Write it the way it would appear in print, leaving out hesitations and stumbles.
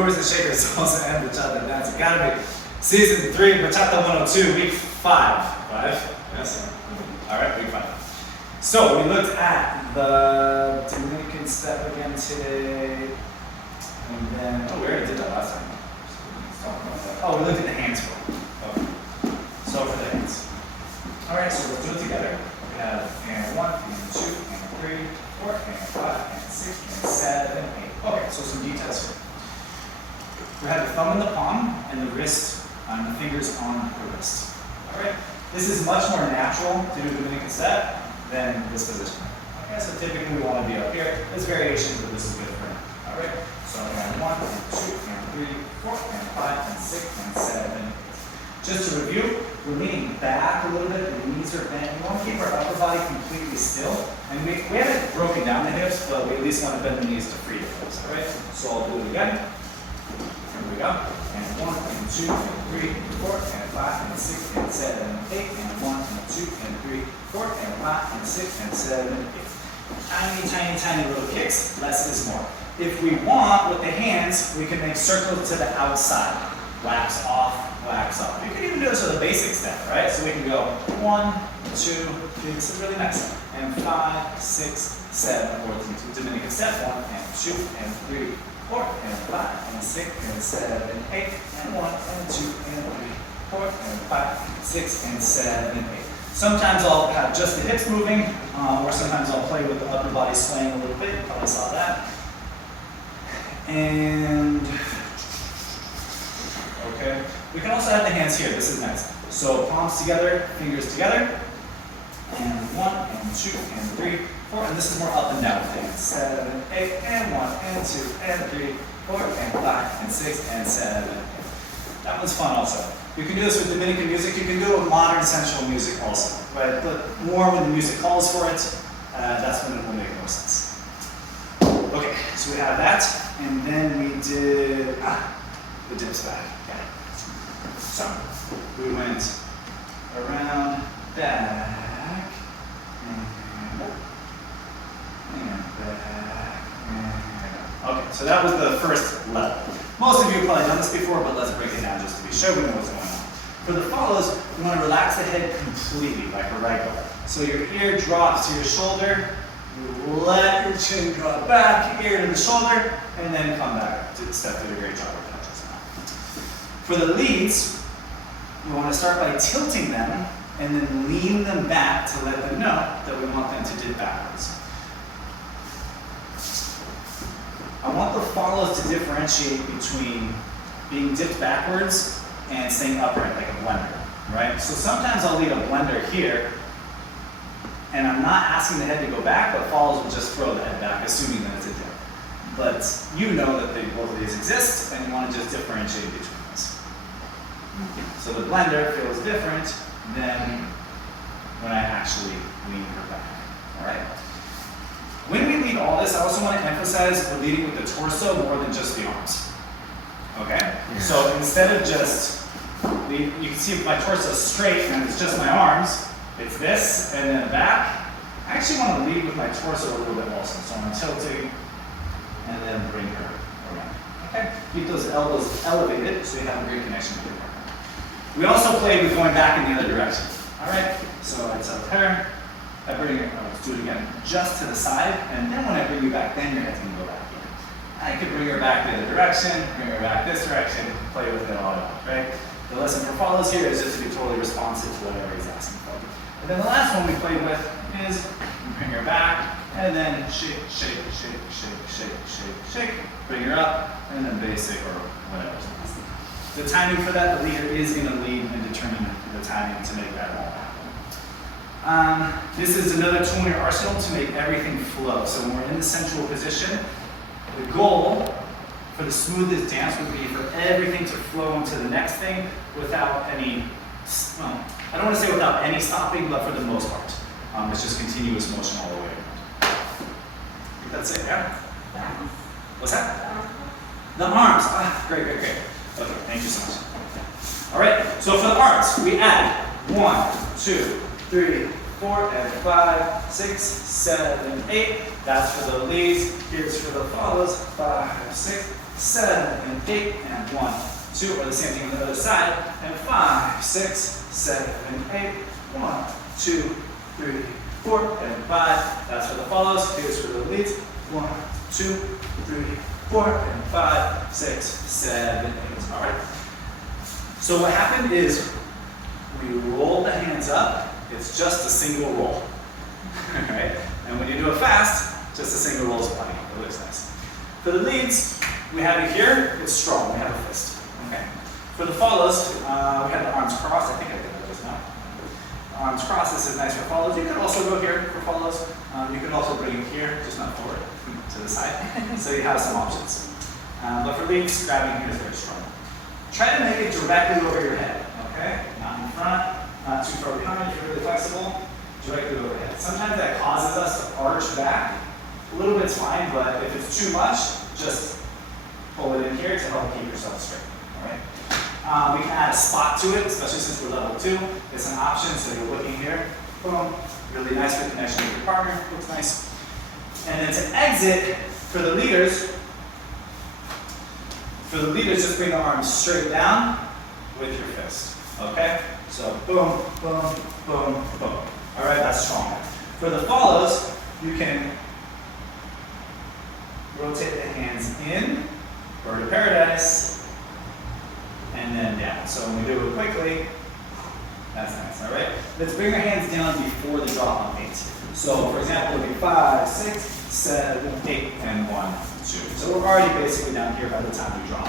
movers and shakers, salsa and bachata dance. It gotta be. Season 3, Bachata 102, week 5. 5? Yes. All right, week 5. So we looked at the Dominican step again today. And then, oh, we already did that last time. Oh, we looked at the hands for it. Okay. So for the hands. All right, so let's do it together. We have hand 1, hand 2, hand 3, 4, hand 5, hand 6, hand 7, 8. Okay, so some details here. We have the thumb in the palm and the wrist and the fingers on the wrist. All right. This is much more natural to do a Dominican step than this position. Okay, so typically we want to be up here. There's variations, but this is good for me. All right. So hand 1, hand 2, hand 3, 4, hand 5, hand 6, hand 7, 8. Just to review, we're leaning back a little bit. The knees are bent. We want to keep our upper body completely still. And we haven't broken down the hips, but we at least want to bend the knees to free the hips. All right. So I'll do it again. Here we go. And 1, and 2, and 3, and 4, and 5, and 6, and 7, and 8, and 1, and 2, and 3, 4, and 5, and 6, and 7, and 8. Tiny, tiny, tiny little kicks. Less is more. If we want, with the hands, we can make circles to the outside. Wax off, wax off. You can even do this with a basic step, right? So we can go 1, 2, 3. This is really nice. And 5, 6, 7, 14. So Dominican step. 1, and 2, and 3, 4, and 5, and 6, and 7, and 8, and 1, and 2, and 3, 4, and 5, 6, and 7, and 8. Sometimes I'll have just the hips moving, or sometimes I'll play with the upper body swaying a little bit. You probably saw that. And, okay. We can also have the hands here. This is nice. So palms together, fingers together. And 1, and 2, and 3, 4, and this is more up and down things. 7, 8, and 1, and 2, and 3, 4, and 5, and 6, and 7. That one's fun also. You can do this with Dominican music. You can do it with modern sensual music also, right? But more when the music calls for it, that's when it will make more sense. Okay, so we have that, and then we did the dips back. Okay. So we went around, back, and up. And back, and okay, so that was the first level. Most of you have probably done this before, but let's break it down just to be sure we know what's going on. For the follows, you want to relax the head completely, like a ragdoll. So your ear drops to your shoulder, you let your chin drop back, your ear to the shoulder, and then come back to the step to the great job of that just now. For the leads, you want to start by tilting them, and then lean them back to let them know that we want them to dip backwards. I want the follows to differentiate between being dipped backwards and staying upright like a blender, right? So sometimes I'll lead a blender here, and I'm not asking the head to go back, but follows will just throw the head back, assuming that it's a dip. But you know that both of these exist, and you want to just differentiate between those. So the blender feels different than when I actually lean her back, all right? When we lead all this, I also want to emphasize we're leading with the torso more than just the arms. Okay? Yeah. So instead of just, you can see my torso straight and it's just my arms, it's this and then back. I actually want to lead with my torso a little bit also. So I'm tilting and then bring her around. Okay? Keep those elbows elevated so you have a great connection with your partner. We also played with going back in the other direction. Alright? So I tilt her. I bring it, let's do it again, just to the side, and then when I bring you back, then your head's going to go back here. I could bring her back the other direction, bring her back this direction, play with it all out, right? The lesson for follows here is just to be totally responsive to whatever he's asking for. And then the last one we played with is bring her back, and then shake, shake, shake, shake, shake, shake, shake, bring her up, and then basic or whatever. The timing for that, the leader is going to lead and determine the timing to make that all happen. This is another tool in your arsenal to make everything flow. So when we're in the central position, the goal for the smoothest dance would be for everything to flow into the next thing without any, well, I don't want to say without any stopping, but for the most part. It's just continuous motion all the way around. That's it, yeah? What's that? The arms. Great, great, great. Okay, thank you so much. All right, so for the arms, we add 1, 2, 3, 4, and 5, 6, 7, 8. That's for the leads. Here's for the follows. 5, 6, 7, 8, and 1, 2, or the same thing on the other side, and 5, 6, 7, 8, 1, 2, 3, 4, and 5. That's for the follows. Here's for the leads. 1, 2, 3, 4, and 5, 6, 7, 8. All right. So what happened is we roll the hands up. It's just a single roll. All right. And when you do it fast, just a single roll is plenty. It looks nice. For the leads, we have it here. It's strong. We have a fist. Okay. For the follows, we have the arms crossed. I think I did that just now. Arms crossed. This is nice for follows. You could also go here for follows. You could also bring it here, just not forward, to the side. So you have some options. But for leads, grabbing here is very strong. Try to make it directly over your head. Okay. Not in front. Not too far behind. If you're really flexible, directly overhead. Sometimes that causes us to arch back. A little bit's fine, but if it's too much, just pull it in here to help keep yourself straight. All right. We can add a spot to it, especially since we're level 2. It's an option, so you're looking here. Boom. Really nice for connection with your partner. Looks nice. And then to exit, for the leaders, just bring the arms straight down with your fist. Okay? So boom, boom, boom, boom. All right, that's strong. For the follows, you can rotate the hands in, bird of paradise, and then down. So when we do it quickly, that's nice, all right? Let's bring our hands down before the drop on 8. So for example, it'll be 5, 6, 7, 8, and 1, 2. So we're already basically down here by the time we drop.